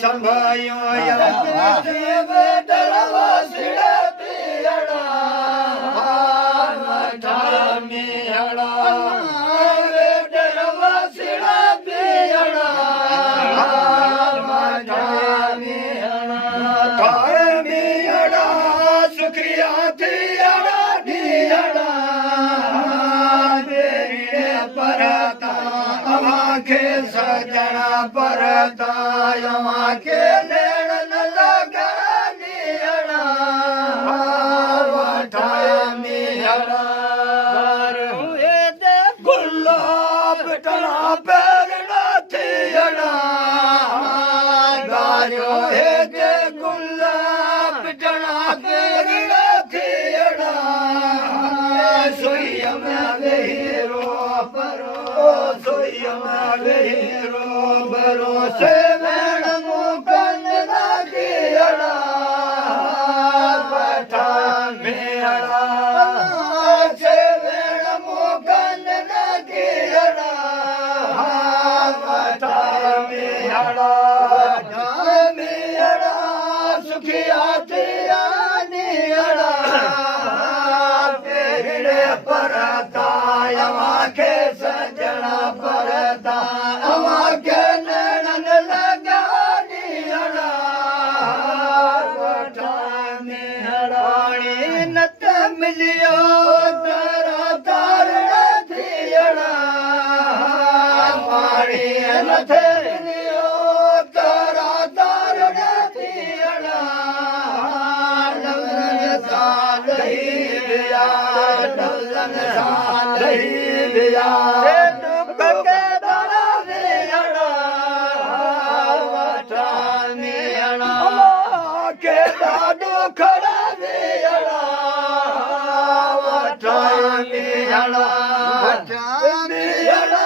संभायो यार डरवा सिड़ा पियड़ा मठा मिहड़ा डरवा सिड़ा पियड़ा मठा मिहड़ा सुखिया थियड़ा ढियड़ा परता अमाखे सजना परता अमाखे नैन लगा नियड़ा वठा मिहड़ा गुलाब टना पैरना थियड़ा गायो है के गुलाब टना पैरना थियड़ा सोई में हीरो परो सोई में हीरो भरोसे सुखिया थिया नियड़ा परता अमाखे सजना परता अमाखे नैन लगा नियड़ा वठा मिहड़ा नत मिलियो तारा तारणा थियड़ा पाणी नथ मिलियो तारा तारणा थियड़ा लवलन साल ही विया लवलन साल ही विया दुख के दरा वियड़ा वठा मिहड़ा के दादू खड़ा वियड़ा वठा मिहड़ा मिहड़ा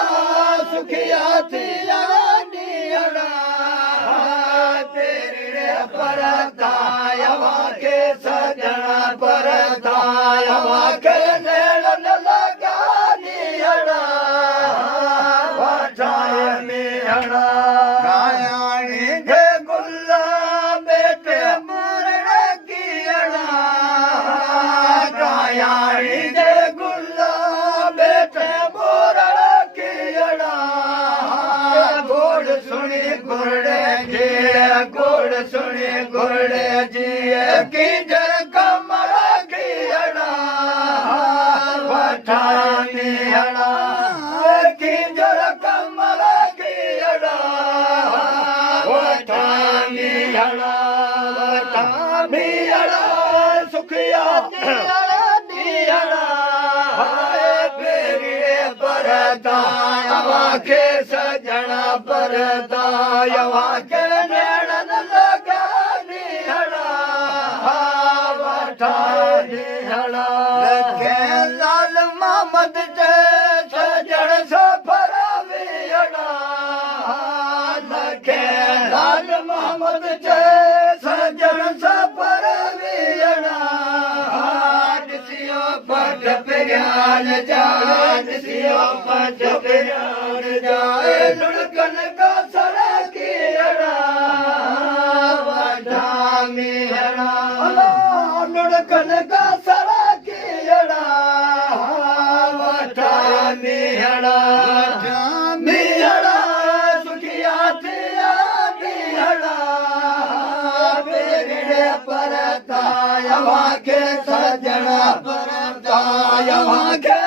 सुखिया थिया नियड़ा तेरे परता अमाखे सजना परता अमाखे नैन लगा नियड़ा वठा मिहड़ा गायाणी के गुल्ला बेटे मुरड़ कियड़ा गायाणी के गुल्ला बेटे मुरड़ कियड़ा गोड़ सुनी गुरड़े जी गोड़ सुनी गुरड़े जी की जर कमर कियड़ा वठा मिहड़ा की जर कमर कियड़ा वठा मिहड़ा वठा मिहड़ा सुखिया नियड़ा परता अमाखे सजना परता अमाखे नैन लगा निहड़ा वठा मिहड़ा लाल मोहम्मद जे सजण सफर वियड़ा लखे लाल मोहम्मद जे सजण सफर वियड़ा पट प्यान जान सियो पट प्यान जाए लुढ़कन का सड़कियड़ा वठा मिहड़ा लुढ़कन का सड़कियड़ा वठा मिहड़ा मिहड़ा सुखिया थिया निहड़ा बेगड़े परता अमाखे सजना परता अमाखे